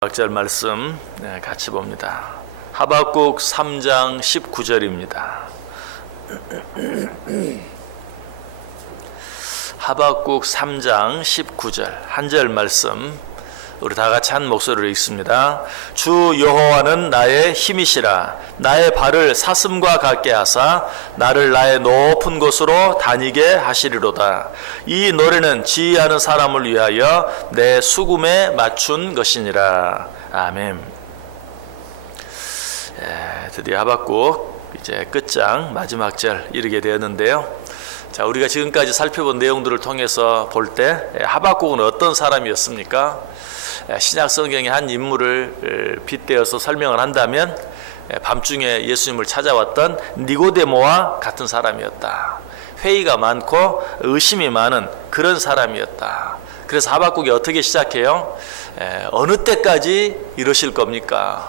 박절 말씀 같이 봅니다. 하박국 3장 19절입니다. 하박국 3장 19절 한 절 말씀 우리 다 같이 한 목소리로 읽습니다. 주 여호와는 나의 힘이시라. 나의 발을 사슴과 같게 하사 나를 나의 높은 곳으로 다니게 하시리로다. 이 노래는 지휘하는 사람을 위하여 내 수금에 맞춘 것이니라. 아멘. 드디어 하박국 이제 끝장 마지막 절 이르게 되었는데요. 자, 우리가 지금까지 살펴본 내용들을 통해서 볼 때 하박국은 어떤 사람이었습니까? 신약 성경의 한 인물을 빗대어서 설명을 한다면 밤중에 예수님을 찾아왔던 니고데모와 같은 사람이었다. 회의가 많고 의심이 많은 그런 사람이었다. 그래서 하박국이 어떻게 시작해요? 어느 때까지 이러실 겁니까?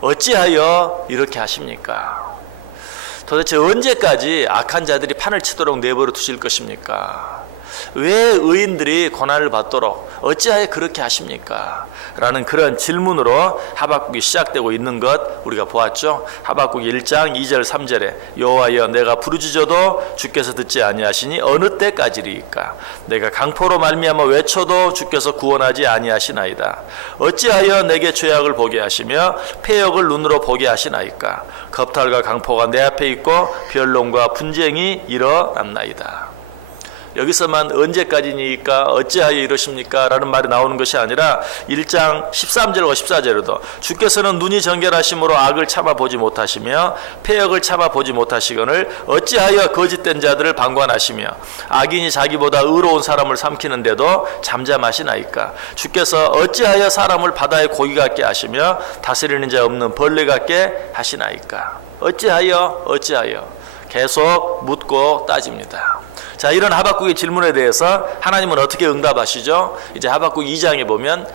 어찌하여 이렇게 하십니까? 도대체 언제까지 악한 자들이 판을 치도록 내버려 두실 것입니까? 왜 의인들이 고난을 받도록 어찌하여 그렇게 하십니까? 라는 그런 질문으로 하박국이 시작되고 있는 것 우리가 보았죠. 하박국 1장 2절 3절에 여호와여 내가 부르짖어도 주께서 듣지 아니하시니 어느 때까지리이까? 내가 강포로 말미암아 외쳐도 주께서 구원하지 아니하시나이다. 어찌하여 내게 죄악을 보게 하시며 패역을 눈으로 보게 하시나이까? 겁탈과 강포가 내 앞에 있고 변론과 분쟁이 일어났나이다. 여기서만 언제까지니까 어찌하여 이러십니까? 라는 말이 나오는 것이 아니라 1장 13절과 14절에도 주께서는 눈이 정결하심으로 악을 참아보지 못하시며 패역을 참아보지 못하시거늘 어찌하여 거짓된 자들을 방관하시며 악인이 자기보다 의로운 사람을 삼키는데도 잠잠하시나이까? 주께서 어찌하여 사람을 바다의 고기 같게 하시며 다스리는 자 없는 벌레 같게 하시나이까? 어찌하여 계속 묻고 따집니다. 자, 이런 하박국의 질문에 대해서 하나님은 어떻게 응답하시죠? 이제 하박국 2장에 보면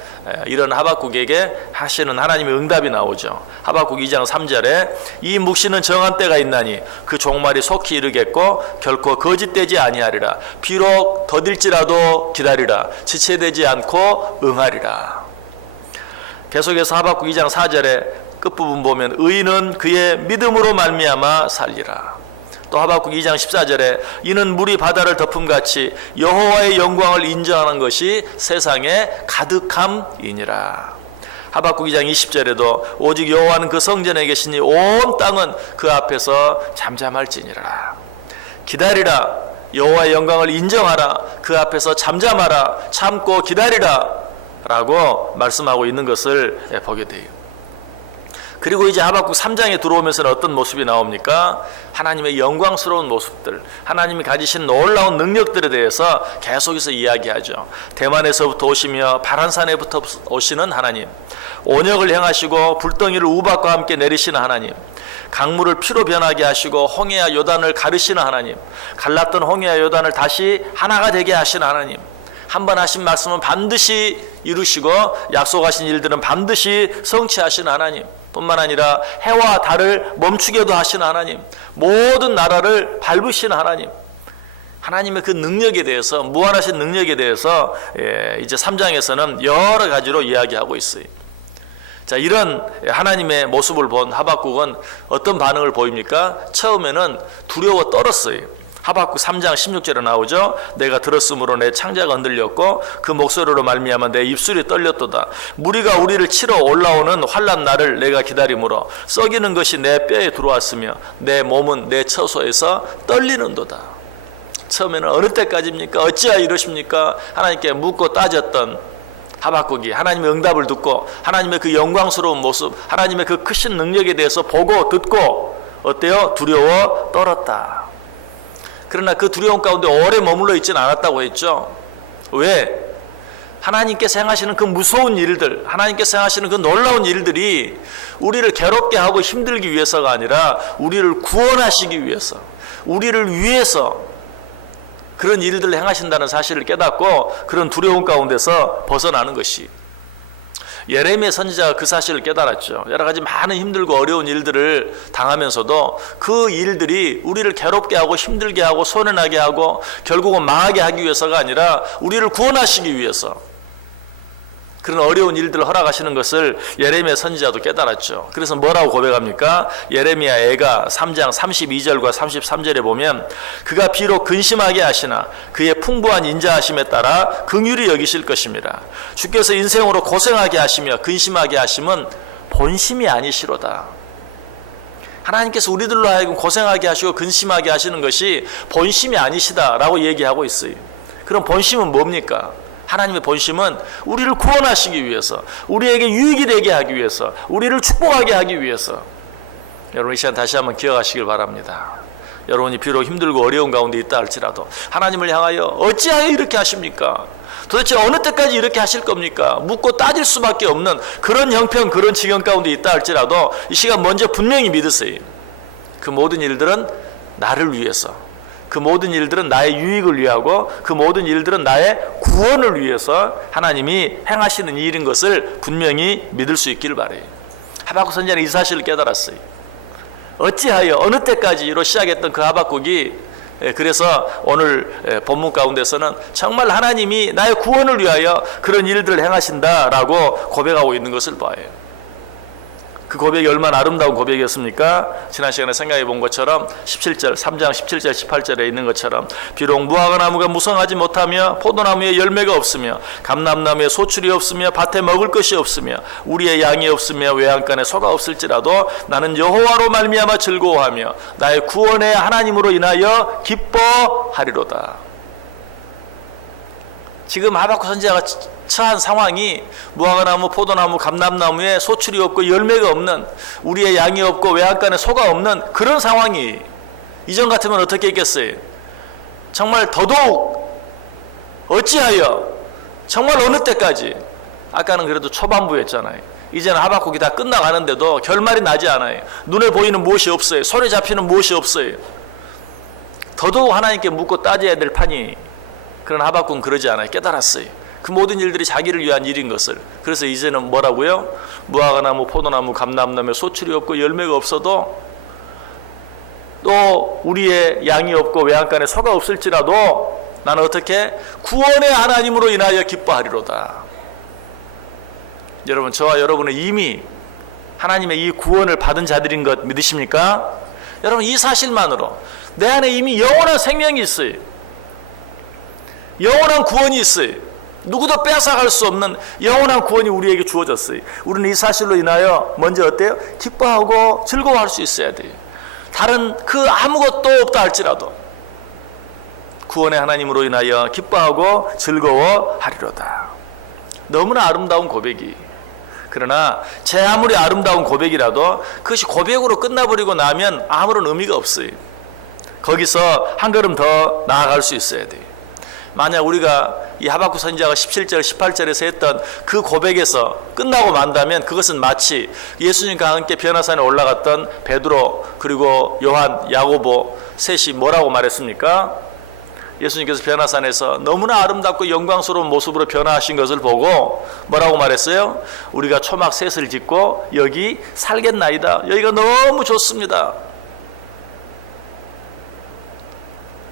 이런 하박국에게 하시는 하나님의 응답이 나오죠. 하박국 2장 3절에 이 묵시는 정한 때가 있나니 그 종말이 속히 이르겠고 결코 거짓되지 아니하리라. 비록 더딜지라도 기다리라. 지체되지 않고 응하리라. 계속해서 하박국 2장 4절에 끝부분 보면 의인은 그의 믿음으로 말미암아 살리라. 또 하박국 2장 14절에 이는 물이 바다를 덮음같이 여호와의 영광을 인정하는 것이 세상에 가득함이니라. 하박국 2장 20절에도 오직 여호와는 그 성전에 계시니 온 땅은 그 앞에서 잠잠할지니라. 기다리라. 여호와의 영광을 인정하라. 그 앞에서 잠잠하라. 참고 기다리라. 라고 말씀하고 있는 것을 보게 돼요. 그리고 이제 하박국 3장에 들어오면서는 어떤 모습이 나옵니까? 하나님의 영광스러운 모습들, 하나님이 가지신 놀라운 능력들에 대해서 계속해서 이야기하죠. 대만에서부터 오시며 바란산에부터 오시는 하나님, 온역을 행하시고 불덩이를 우박과 함께 내리시는 하나님, 강물을 피로 변하게 하시고 홍해와 요단을 가르시는 하나님, 갈랐던 홍해와 요단을 다시 하나가 되게 하시는 하나님, 한번 하신 말씀은 반드시 이루시고 약속하신 일들은 반드시 성취하시는 하나님, 뿐만 아니라 해와 달을 멈추게도 하시는 하나님, 모든 나라를 밟으시는 하나님, 하나님의 그 능력에 대해서, 무한하신 능력에 대해서 이제 3장에서는 여러 가지로 이야기하고 있어요. 자, 이런 하나님의 모습을 본 하박국은 어떤 반응을 보입니까? 처음에는 두려워 떨었어요. 하박국 3장 16절에 나오죠. 내가 들었으므로 내 창자가 흔들렸고 그 목소리로 말미암아 내 입술이 떨렸도다. 무리가 우리를 치러 올라오는 환난 날을 내가 기다림으로 썩이는 것이 내 뼈에 들어왔으며 내 몸은 내 처소에서 떨리는도다. 처음에는 어느 때까지입니까? 어찌하여 이러십니까? 하나님께 묻고 따졌던 하박국이 하나님의 응답을 듣고 하나님의 그 영광스러운 모습, 하나님의 그 크신 능력에 대해서 보고 듣고 어때요? 두려워 떨었다. 그러나 그 두려움 가운데 오래 머물러 있지는 않았다고 했죠. 왜? 하나님께서 행하시는 그 무서운 일들, 하나님께서 행하시는 그 놀라운 일들이 우리를 괴롭게 하고 힘들기 위해서가 아니라 우리를 구원하시기 위해서, 우리를 위해서 그런 일들을 행하신다는 사실을 깨닫고 그런 두려움 가운데서 벗어나는 것이, 예레미야 선지자가 그 사실을 깨달았죠. 여러 가지 많은 힘들고 어려운 일들을 당하면서도 그 일들이 우리를 괴롭게 하고 힘들게 하고 손해나게 하고 결국은 망하게 하기 위해서가 아니라 우리를 구원하시기 위해서, 그런 어려운 일들을 허락하시는 것을 예레미야 선지자도 깨달았죠. 그래서 뭐라고 고백합니까? 예레미야 애가 3장 32절과 33절에 보면 그가 비록 근심하게 하시나 그의 풍부한 인자하심에 따라 긍휼히 여기실 것입니다. 주께서 인생으로 고생하게 하시며 근심하게 하심은 본심이 아니시로다. 하나님께서 우리들로 하여금 고생하게 하시고 근심하게 하시는 것이 본심이 아니시다라고 얘기하고 있어요. 그럼 본심은 뭡니까? 하나님의 본심은 우리를 구원하시기 위해서, 우리에게 유익이 되게 하기 위해서, 우리를 축복하게 하기 위해서. 여러분 이 시간 다시 한번 기억하시길 바랍니다. 여러분이 비록 힘들고 어려운 가운데 있다 할지라도 하나님을 향하여 어찌하여 이렇게 하십니까? 도대체 어느 때까지 이렇게 하실 겁니까? 묻고 따질 수밖에 없는 그런 형편, 그런 지경 가운데 있다 할지라도 이 시간 먼저 분명히 믿으세요. 그 모든 일들은 나를 위해서, 그 모든 일들은 나의 유익을 위하고 그 모든 일들은 나의 구원을 위해서 하나님이 행하시는 일인 것을 분명히 믿을 수 있기를 바라요. 하박국 선지자는 이 사실을 깨달았어요. 어찌하여 어느 때까지로 시작했던 그 하박국이, 그래서 오늘 본문 가운데서는 정말 하나님이 나의 구원을 위하여 그런 일들을 행하신다라고 고백하고 있는 것을 봐요. 그 고백이 얼마나 아름다운 고백이었습니까? 지난 시간에 생각해 본 것처럼 17절, 3장 17절 18절에 있는 것처럼 비록 무화과나무가 무성하지 못하며 포도나무에 열매가 없으며 감람나무에 소출이 없으며 밭에 먹을 것이 없으며 우리의 양이 없으며 외양간에 소가 없을지라도 나는 여호와로 말미암아 즐거워하며 나의 구원의 하나님으로 인하여 기뻐하리로다. 지금 하박국 선지자가 처한 상황이 무화과나무, 포도나무, 감람나무에 소출이 없고 열매가 없는, 우리의 양이 없고 외양간에 소가 없는 그런 상황이, 이전 같으면 어떻게 했겠어요? 정말 더더욱 어찌하여, 정말 어느 때까지. 아까는 그래도 초반부였잖아요. 이제는 하박국이 다 끝나가는데도 결말이 나지 않아요. 눈에 보이는 무엇이 없어요. 손에 잡히는 무엇이 없어요. 더더욱 하나님께 묻고 따져야 될 판이, 그러나 하박국은 그러지 않아요. 깨달았어요. 그 모든 일들이 자기를 위한 일인 것을. 그래서 이제는 뭐라고요? 무화과나무, 포도나무, 감람나무에 소출이 없고 열매가 없어도, 또 우리의 양이 없고 외양간에 소가 없을지라도 나는 어떻게? 구원의 하나님으로 인하여 기뻐하리로다. 여러분, 저와 여러분은 이미 하나님의 이 구원을 받은 자들인 것 믿으십니까? 여러분, 이 사실만으로 내 안에 이미 영원한 생명이 있어요. 영원한 구원이 있어요. 누구도 빼앗아갈 수 없는 영원한 구원이 우리에게 주어졌어요. 우리는 이 사실로 인하여 먼저 어때요? 기뻐하고 즐거워할 수 있어야 돼요. 다른 그 아무것도 없다 할지라도 구원의 하나님으로 인하여 기뻐하고 즐거워하리로다. 너무나 아름다운 고백이. 그러나 제 아무리 아름다운 고백이라도 그것이 고백으로 끝나버리고 나면 아무런 의미가 없어요. 거기서 한 걸음 더 나아갈 수 있어야 돼요. 만약 우리가 이 하박국 선지자가 17절 18절에서 했던 그 고백에서 끝나고 만다면 그것은 마치 예수님과 함께 변화산에 올라갔던 베드로 그리고 요한, 야고보 셋이 뭐라고 말했습니까? 예수님께서 변화산에서 너무나 아름답고 영광스러운 모습으로 변화하신 것을 보고 뭐라고 말했어요? 우리가 초막 셋을 짓고 여기 살겠나이다. 여기가 너무 좋습니다.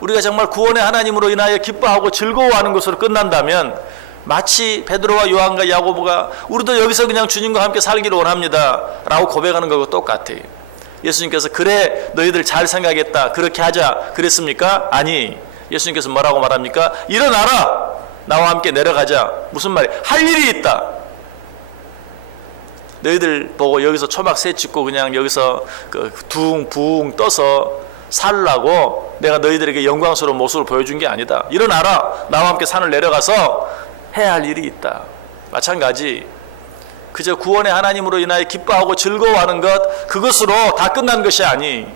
우리가 정말 구원의 하나님으로 인하여 기뻐하고 즐거워하는 것으로 끝난다면 마치 베드로와 요한과 야고보가 우리도 여기서 그냥 주님과 함께 살기를 원합니다 라고 고백하는 것과 똑같아요. 예수님께서 그래 너희들 잘 생각했다 그렇게 하자 그랬습니까? 아니, 예수님께서 뭐라고 말합니까? 일어나라, 나와 함께 내려가자. 무슨 말이에요? 할 일이 있다. 너희들 보고 여기서 초막 셋 짓고 그냥 여기서 둥 떠서 살라고 내가 너희들에게 영광스러운 모습을 보여준 게 아니다. 일어나라, 나와 함께 산을 내려가서 해야 할 일이 있다. 마찬가지 그저 구원의 하나님으로 인하여 기뻐하고 즐거워하는 것, 그것으로 다 끝난 것이 아니,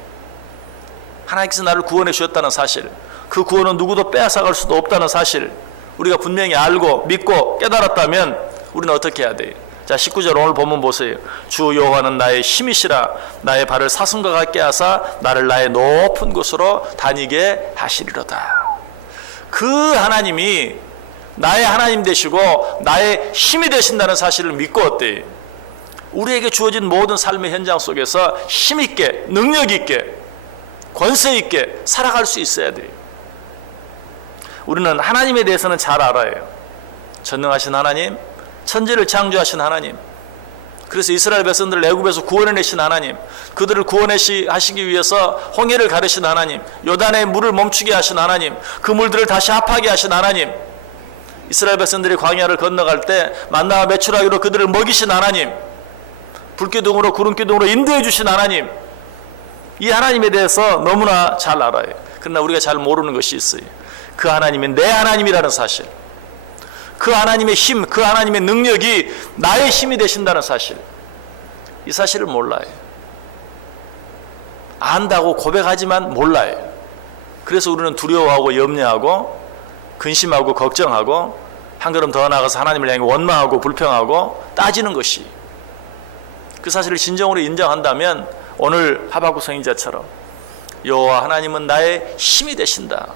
하나님께서 나를 구원해 주셨다는 사실, 그 구원은 누구도 빼앗아갈 수도 없다는 사실 우리가 분명히 알고 믿고 깨달았다면 우리는 어떻게 해야 돼요? 자, 19절 오늘 본문 보세요. 주 여호와는 나의 힘이시라. 나의 발을 사슴과 같게 하사 나를 나의 높은 곳으로 다니게 하시리로다. 그 하나님이 나의 하나님 되시고 나의 힘이 되신다는 사실을 믿고 어때요? 우리에게 주어진 모든 삶의 현장 속에서 힘있게, 능력있게, 권세있게 살아갈 수 있어야 돼요. 우리는 하나님에 대해서는 잘 알아요. 전능하신 하나님, 천지를 창조하신 하나님, 그래서 이스라엘 백성들을 애굽에서 구원해내신 하나님, 그들을 구원하시기 위해서 홍해를 가르신 하나님, 요단의 물을 멈추게 하신 하나님, 그 물들을 다시 합하게 하신 하나님, 이스라엘 백성들이 광야를 건너갈 때 만나와 메추라기로 그들을 먹이신 하나님, 불기둥으로 구름기둥으로 인도해 주신 하나님, 이 하나님에 대해서 너무나 잘 알아요. 그러나 우리가 잘 모르는 것이 있어요. 그 하나님이 내 하나님이라는 사실, 그 하나님의 힘, 그 하나님의 능력이 나의 힘이 되신다는 사실, 이 사실을 몰라요. 안다고 고백하지만 몰라요. 그래서 우리는 두려워하고 염려하고 근심하고 걱정하고 한 걸음 더 나아가서 하나님을 향해 원망하고 불평하고 따지는 것이, 그 사실을 진정으로 인정한다면 오늘 하박국 선지자처럼 여호와 하나님은 나의 힘이 되신다,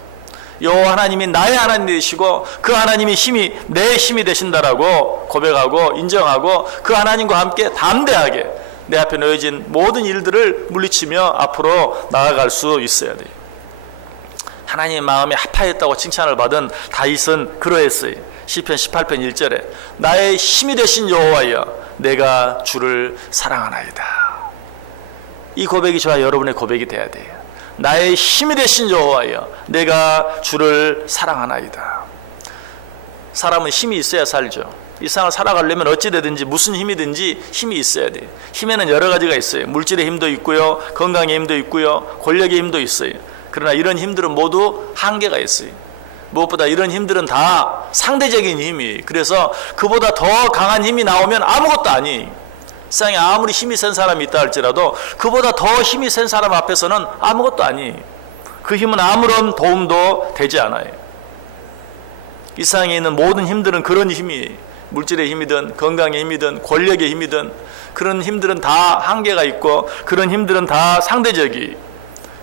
여호와 하나님이 나의 하나님이 되시고 그 하나님의 힘이 내 힘이 되신다라고 고백하고 인정하고 그 하나님과 함께 담대하게 내 앞에 놓여진 모든 일들을 물리치며 앞으로 나아갈 수 있어야 돼요. 하나님의 마음에 합하였다고 칭찬을 받은 다윗은 그러했어요. 시편 18편 1절에 나의 힘이 되신 여호와여 내가 주를 사랑하나이다. 이 고백이 저와 여러분의 고백이 돼야 돼요. 나의 힘이 되신 여호와여 내가 주를 사랑하나이다. 사람은 힘이 있어야 살죠. 이 세상을 살아가려면 어찌되든지 무슨 힘이든지 힘이 있어야 돼요. 힘에는 여러 가지가 있어요. 물질의 힘도 있고요, 건강의 힘도 있고요, 권력의 힘도 있어요. 그러나 이런 힘들은 모두 한계가 있어요. 무엇보다 이런 힘들은 다 상대적인 힘이, 그래서 그보다 더 강한 힘이 나오면 아무것도 아니. 세상에 아무리 힘이 센 사람이 있다 할지라도 그보다 더 힘이 센 사람 앞에서는 아무것도 아니. 그 힘은 아무런 도움도 되지 않아요. 이 세상에 있는 모든 힘들은 그런 힘이, 물질의 힘이든 건강의 힘이든 권력의 힘이든 그런 힘들은 다 한계가 있고 그런 힘들은 다 상대적이.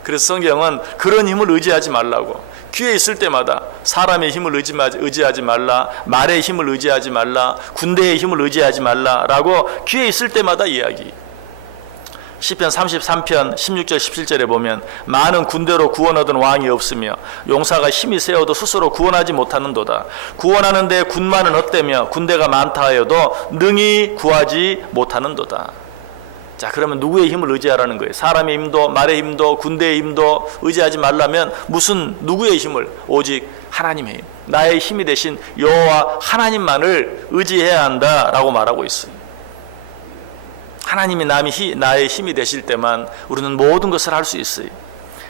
그래서 성경은 그런 힘을 의지하지 말라고, 기회 있을 때마다 사람의 힘을 의지하지 말라, 말의 힘을 의지하지 말라, 군대의 힘을 의지하지 말라라고 기회 있을 때마다 이야기. 시편 33편 16절 17절에 보면 많은 군대로 구원 얻은 왕이 없으며 용사가 힘이 세어도 스스로 구원하지 못하는도다. 구원하는 데 군마는 헛되며 군대가 많다 하여도 능히 구하지 못하는도다. 자, 그러면 누구의 힘을 의지하라는 거예요? 사람의 힘도 말의 힘도 군대의 힘도 의지하지 말라면 무슨 누구의 힘을? 오직 하나님의 힘, 나의 힘이 되신 여호와 하나님만을 의지해야 한다라고 말하고 있어요. 하나님이 나의 힘이 되실 때만 우리는 모든 것을 할 수 있어요.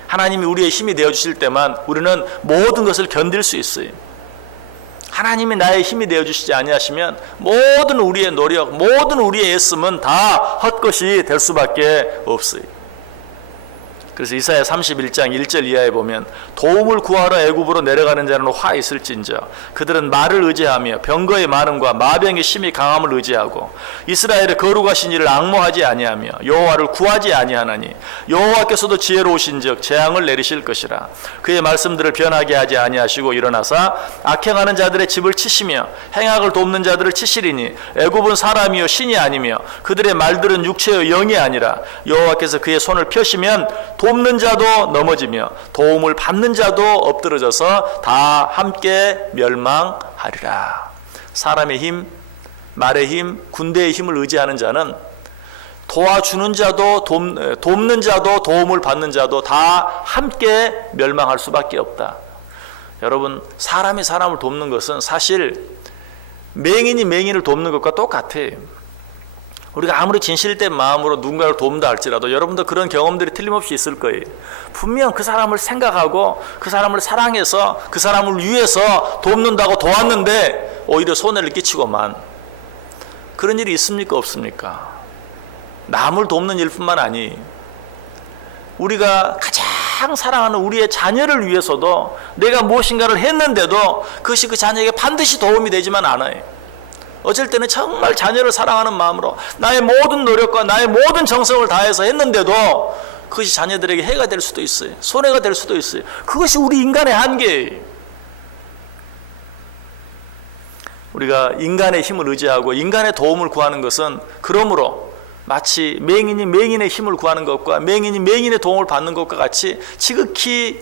하나님이 우리의 힘이 되어주실 때만 우리는 모든 것을 견딜 수 있어요. 하나님이 나의 힘이 되어주시지 아니하시면 모든 우리의 노력, 모든 우리의 애씀은 다 헛것이 될 수밖에 없어요. 그래서 이사야 31장 1절 이하에 보면 도움을 구하러 애굽으로 내려가는 자는 화 있을진저 그들은 말을 의지하며 병거의 많음과 마병의 심히 강함을 의지하고 이스라엘의 거룩하신 이를 앙모하지 아니하며 여호와를 구하지 아니하나니 여호와께서도 지혜로우신즉 재앙을 내리실 것이라. 그의 말씀들을 변하게 하지 아니하시고 일어나사 악행하는 자들의 집을 치시며 행악을 돕는 자들을 치시리니 애굽은 사람이요 신이 아니며 그들의 말들은 육체요 영이 아니라 여호와께서 그의 손을 펴시면 돕는 자도 넘어지며 도움을 받는 자도 엎드러져서 다 함께 멸망하리라. 사람의 힘, 말의 힘, 군대의 힘을 의지하는 자는 도와주는 자도 돕는 자도 도움을 받는 자도 다 함께 멸망할 수밖에 없다. 여러분, 사람이 사람을 돕는 것은 사실 맹인이 맹인을 돕는 것과 똑같아요. 우리가 아무리 진실된 마음으로 누군가를 돕는다 할지라도 여러분도 그런 경험들이 틀림없이 있을 거예요. 분명 그 사람을 생각하고 그 사람을 사랑해서 그 사람을 위해서 돕는다고 도왔는데 오히려 손해를 끼치고만. 그런 일이 있습니까 없습니까? 남을 돕는 일뿐만 아니 우리가 가장 사랑하는 우리의 자녀를 위해서도 내가 무엇인가를 했는데도 그것이 그 자녀에게 반드시 도움이 되지만 않아요. 어쩔 때는 정말 자녀를 사랑하는 마음으로 나의 모든 노력과 나의 모든 정성을 다해서 했는데도 그것이 자녀들에게 해가 될 수도 있어요. 손해가 될 수도 있어요. 그것이 우리 인간의 한계예요. 우리가 인간의 힘을 의지하고 인간의 도움을 구하는 것은 그러므로 마치 맹인이 맹인의 힘을 구하는 것과 맹인이 맹인의 도움을 받는 것과 같이 지극히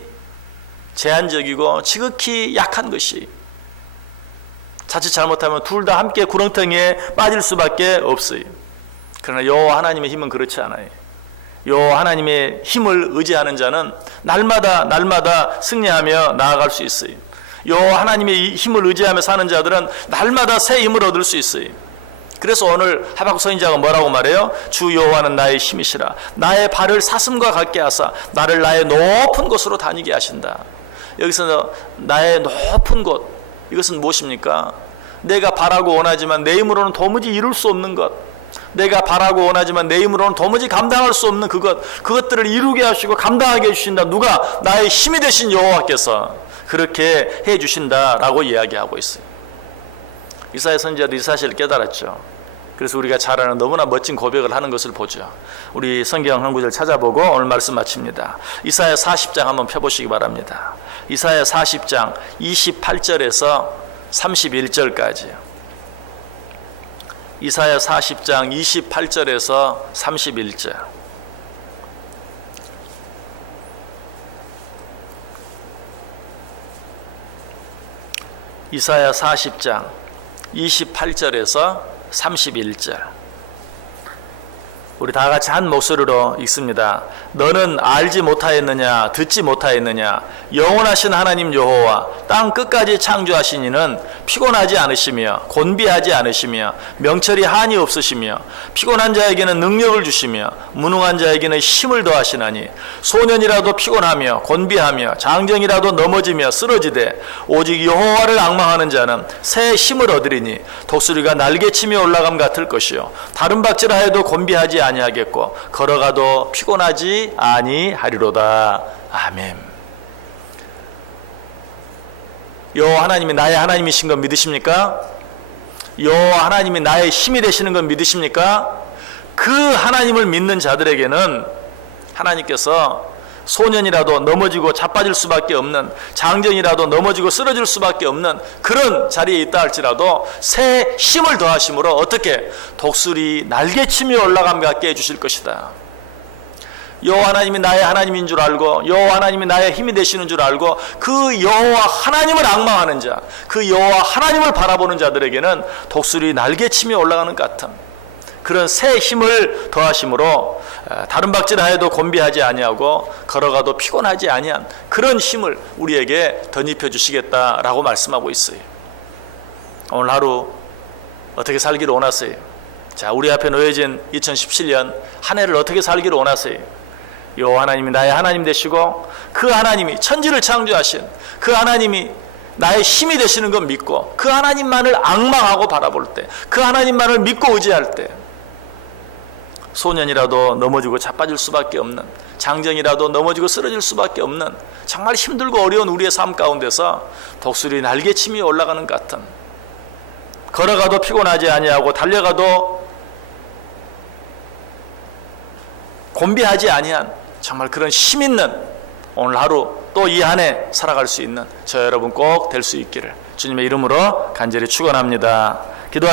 제한적이고 지극히 약한 것이 자칫 잘못하면 둘 다 함께 구렁텅이에 빠질 수밖에 없어요. 그러나 여호와 하나님의 힘은 그렇지 않아요. 여호와 하나님의 힘을 의지하는 자는 날마다 승리하며 나아갈 수 있어요. 여호와 하나님의 힘을 의지하며 사는 자들은 날마다 새 힘을 얻을 수 있어요. 그래서 오늘 하박국 선지자가 뭐라고 말해요? 주 여호와는 나의 힘이시라. 나의 발을 사슴과 같게 하사 나를 나의 높은 곳으로 다니게 하신다. 여기서 나의 높은 곳, 이것은 무엇입니까? 내가 바라고 원하지만 내 힘으로는 도무지 이룰 수 없는 것, 내가 바라고 원하지만 내 힘으로는 도무지 감당할 수 없는 그것들을 이루게 하시고 감당하게 해주신다. 누가? 나의 힘이 되신 여호와께서 그렇게 해주신다라고 이야기하고 있어요. 이사야 선지자도 이 사실을 깨달았죠. 그래서 우리가 잘 아는 너무나 멋진 고백을 하는 것을 보죠. 우리 성경 한 구절 찾아보고 오늘 말씀 마칩니다. 이사야 40장 한번 펴보시기 바랍니다. 이사야 40장 28절에서 31절까지. 이사야 40장 28절에서 31절. 이사야 40장 28절에서 31절. 우리 다 같이 한 목소리로 읽습니다. 너는 알지 못하였느냐, 듣지 못하였느냐, 영원하신 하나님 여호와 땅 끝까지 창조하신 이는 피곤하지 않으시며 곤비하지 않으시며 명철이 한이 없으시며 피곤한 자에게는 능력을 주시며 무능한 자에게는 힘을 더하시나니 소년이라도 피곤하며 곤비하며 장정이라도 넘어지며 쓰러지되 오직 여호와를 앙망하는 자는 새 힘을 얻으리니 독수리가 날개치며 올라감 같을 것이요 다른 박질을 하여도 곤비하지 아니하겠고 걸어가도 피곤하지 아니하리로다. 아멘. 여호와 하나님이 나의 하나님이신 건 믿으십니까? 여호와 하나님이 나의 힘이 되시는 건 믿으십니까? 그 하나님을 믿는 자들에게는 하나님께서 소년이라도 넘어지고 자빠질 수밖에 없는, 장정이라도 넘어지고 쓰러질 수밖에 없는 그런 자리에 있다 할지라도 새 힘을 더하심으로 어떻게? 독수리 날개치며 올라감 같게 해주실 것이다. 여호와 하나님이 나의 하나님인 줄 알고 여호와 하나님이 나의 힘이 되시는 줄 알고 그 여호와 하나님을 앙망하는 자, 그 여호와 하나님을 바라보는 자들에게는 독수리 날개치며 올라가는 것 같은 그런 새 힘을 더하심으로 다른 박질하여도 곤비하지 아니하고 걸어가도 피곤하지 아니한 그런 힘을 우리에게 덧입혀 주시겠다라고 말씀하고 있어요. 오늘 하루 어떻게 살기를 원하세요? 자, 우리 앞에 놓여진 2017년 한 해를 어떻게 살기를 원하세요? 여호와 하나님이 나의 하나님 되시고 그 하나님이 천지를 창조하신 그 하나님이 나의 힘이 되시는 건 믿고 그 하나님만을 앙망하고 바라볼 때, 그 하나님만을 믿고 의지할 때 소년이라도 넘어지고 자빠질 수밖에 없는, 장정이라도 넘어지고 쓰러질 수밖에 없는 정말 힘들고 어려운 우리의 삶 가운데서 독수리 날개치며 올라가는 것 같은, 걸어가도 피곤하지 아니하고 달려가도 곤비하지 아니한 정말 그런 힘 있는 오늘 하루 또 이 한 해 살아갈 수 있는 저 여러분 꼭 될 수 있기를 주님의 이름으로 간절히 축원합니다. 기도하겠습니다.